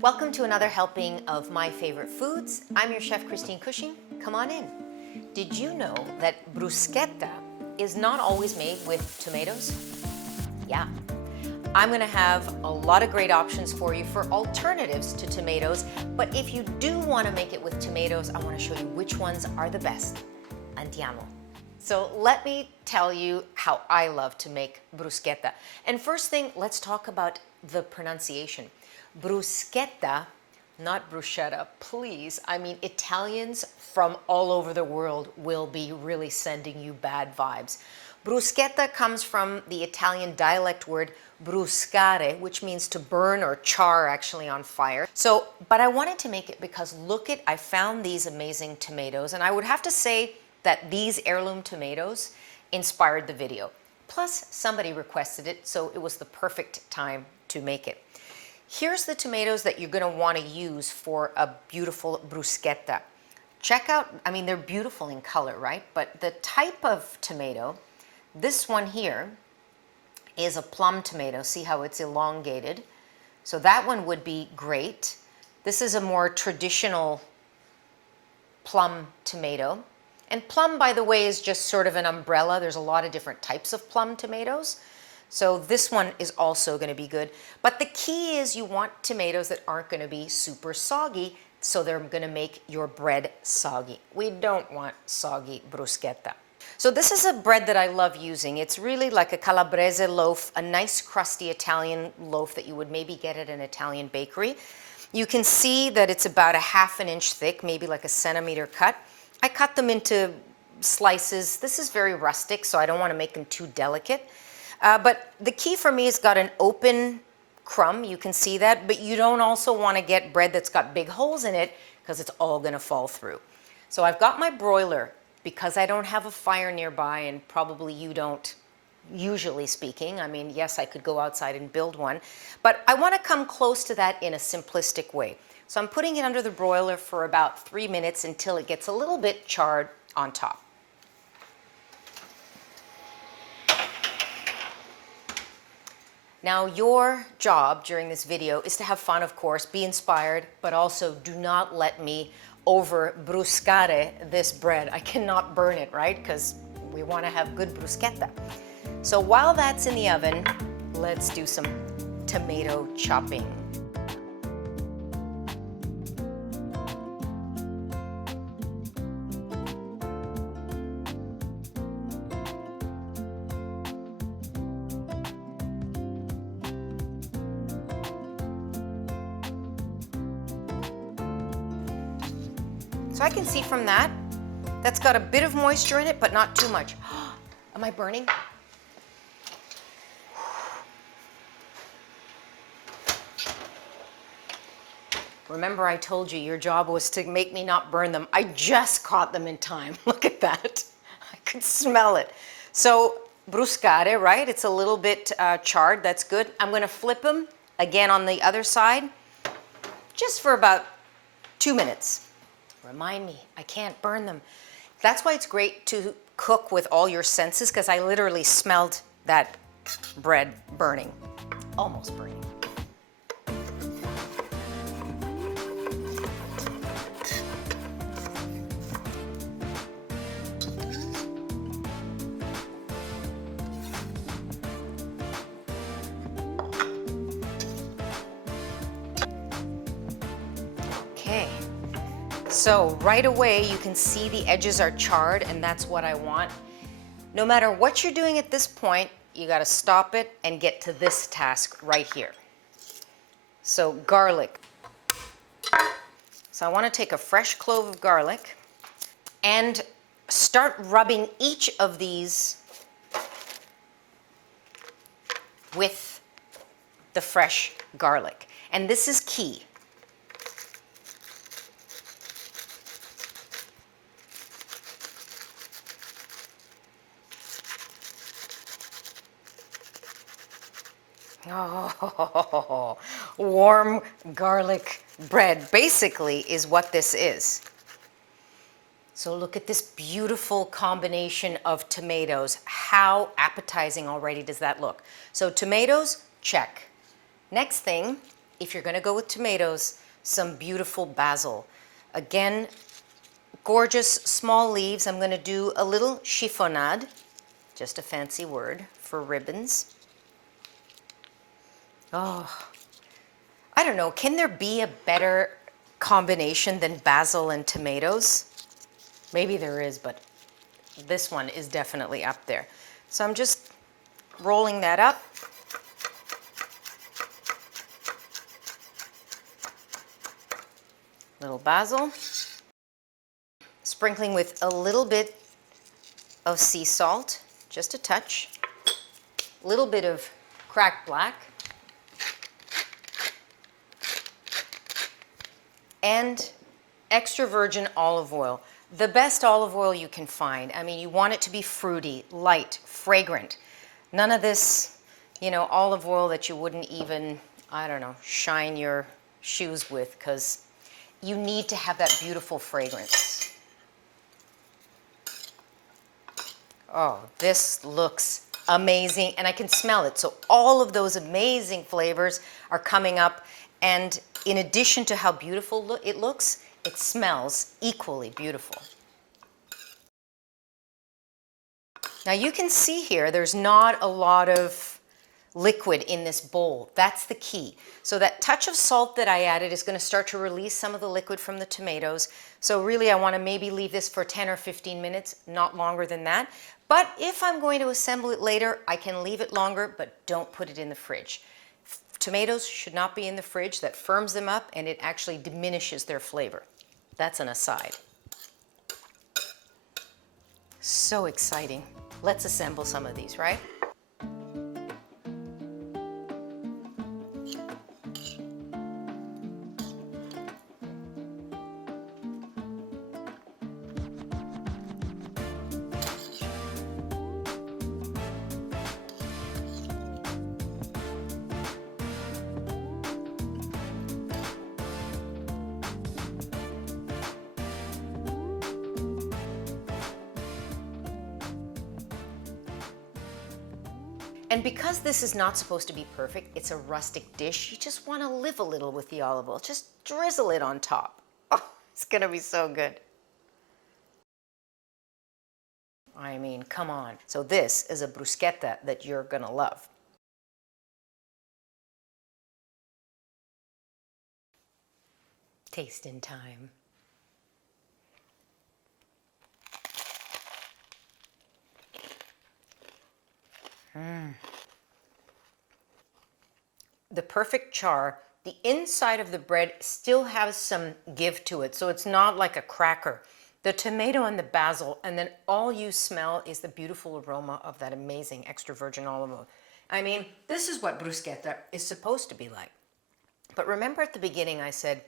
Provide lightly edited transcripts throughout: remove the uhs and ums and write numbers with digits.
Welcome to another helping of my favorite foods. I'm your chef, Christine Cushing. Come on in. Did you know that bruschetta is not always made with tomatoes? Yeah. I'm gonna have a lot of great options for you for alternatives to tomatoes, but if you do wanna make it with tomatoes, I wanna show you which ones are the best. Andiamo. So let me tell you how I love to make bruschetta. And first thing, let's talk about the pronunciation. Bruschetta, not bruschetta, please. I mean, Italians from all over the world will be really sending you bad vibes. Bruschetta comes from the Italian dialect word bruscare, which means to burn or char actually on fire. But I wanted to make it because I found these amazing tomatoes, and I would have to say that these heirloom tomatoes inspired the video. Plus, somebody requested it, so it was the perfect time to make it. Here's the tomatoes that you're gonna wanna use for a beautiful bruschetta. Check out, I mean, they're beautiful in color, right? But the type of tomato, this one here is a plum tomato. See how it's elongated? So that one would be great. This is a more traditional plum tomato. And plum, by the way, is just sort of an umbrella. There's a lot of different types of plum tomatoes. So this one is also going to be good. But the key is you want tomatoes that aren't going to be super soggy, so they're going to make your bread soggy. We don't want soggy bruschetta. So this is a bread that I love using. It's really like a calabrese loaf, a nice crusty Italian loaf that you would maybe get at an Italian bakery. You can see that it's about a ½ inch thick, maybe like a centimeter cut. I cut them into slices. This is very rustic, so I don't want to make them too delicate. But the key for me is got an open crumb, you can see that, but you don't also want to get bread that's got big holes in it because it's all going to fall through. So I've got my broiler because I don't have a fire nearby, and probably you don't, usually speaking. I mean, yes, I could go outside and build one, but I want to come close to that in a simplistic way. So I'm putting it under the broiler for about 3 minutes until it gets a little bit charred on top. Now, your job during this video is to have fun, of course, be inspired, but also do not let me over bruscare this bread. I cannot burn it, right? Because we want to have good bruschetta. So while that's in the oven, let's do some tomato chopping. So I can see from that, that's got a bit of moisture in it, but not too much. Am I burning? Remember I told you your job was to make me not burn them. I just caught them in time. Look at that. I could smell it. So bruscare, right? It's a little bit charred. That's good. I'm going to flip them again on the other side just for about 2 minutes. Remind me, I can't burn them. That's why it's great to cook with all your senses, because I literally smelled that bread burning, almost burning. Okay. So right away, you can see the edges are charred, and that's what I want. No matter what you're doing at this point, you got to stop it and get to this task right here. So garlic. So I want to take a fresh clove of garlic and start rubbing each of these with the fresh garlic. And this is key. Oh, warm garlic bread basically is what this is. So look at this beautiful combination of tomatoes. How appetizing already does that look? So tomatoes, check. Next thing, if you're gonna go with tomatoes, some beautiful basil. Again, gorgeous small leaves. I'm gonna do a little chiffonade, just a fancy word for ribbons. Oh, I don't know, can there be a better combination than basil and tomatoes? Maybe there is, but this one is definitely up there. So I'm just rolling that up. Little basil. Sprinkling with a little bit of sea salt, just a touch. A little bit of cracked black. And extra virgin olive oil. The best olive oil you can find. I mean, you want it to be fruity, light, fragrant. None of this, you know, olive oil that you wouldn't even, I don't know, shine your shoes with, because you need to have that beautiful fragrance. Oh, this looks amazing, and I can smell it. So all of those amazing flavors are coming up, and in addition to how beautiful it looks, it smells equally beautiful. Now you can see here, there's not a lot of liquid in this bowl. That's the key. So that touch of salt that I added is going to start to release some of the liquid from the tomatoes. So really I want to maybe leave this for 10 or 15 minutes, not longer than that. But if I'm going to assemble it later, I can leave it longer, but don't put it in the fridge. Tomatoes should not be in the fridge. That firms them up and it actually diminishes their flavor. That's an aside. So exciting. Let's assemble some of these, right? And because this is not supposed to be perfect, it's a rustic dish, you just want to live a little with the olive oil. Just drizzle it on top. Oh, it's going to be so good. I mean, come on. So this is a bruschetta that you're going to love. Tasting time. The perfect char, the inside of the bread still has some give to it, so it's not like a cracker. The tomato and the basil, and then all you smell is the beautiful aroma of that amazing extra virgin olive oil. I mean, this is what bruschetta is supposed to be like. But remember at the beginning I said,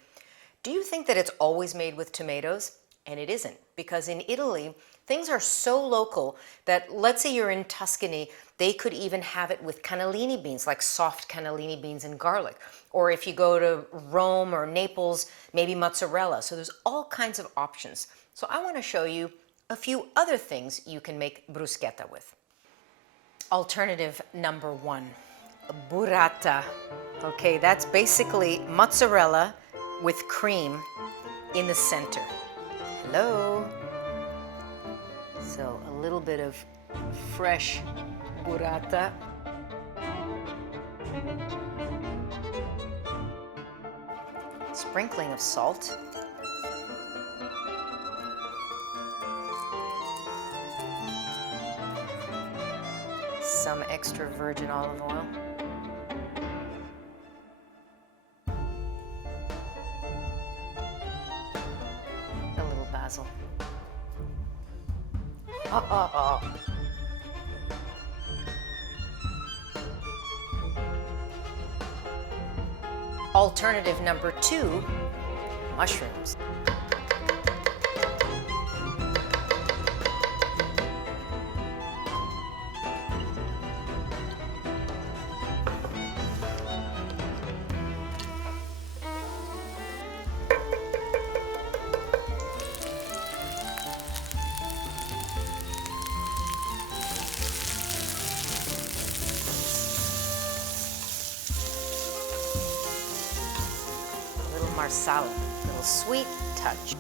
do you think that it's always made with tomatoes? And it isn't, because in Italy, things are so local that, let's say you're in Tuscany, they could even have it with cannellini beans, like soft cannellini beans and garlic. Or if you go to Rome or Naples, maybe mozzarella. So there's all kinds of options. So I want to show you a few other things you can make bruschetta with. Alternative number one, burrata. Okay, that's basically mozzarella with cream in the center. Hello. So a little bit of fresh burrata. Sprinkling of salt. Some extra virgin olive oil. A little basil. Alternative number two, mushrooms. marsala, a little sweet touch.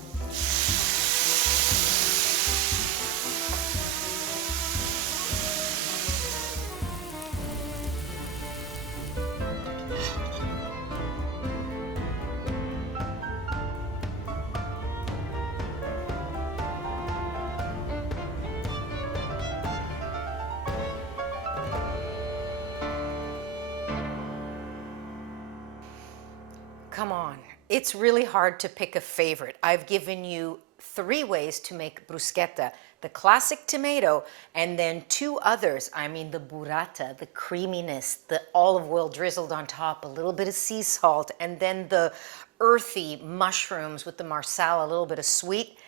Come on, it's really hard to pick a favorite. I've given you 3 ways to make bruschetta: the classic tomato, and then 2 others. I mean, the burrata, the creaminess, the olive oil drizzled on top, a little bit of sea salt, and then the earthy mushrooms with the marsala, a little bit of sweet.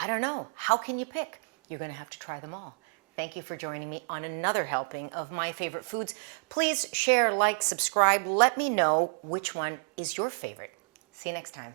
I don't know. How can you pick? You're going to have to try them all. Thank you for joining me on another helping of my favorite foods. Please share, like, subscribe. Let me know which one is your favorite. See you next time.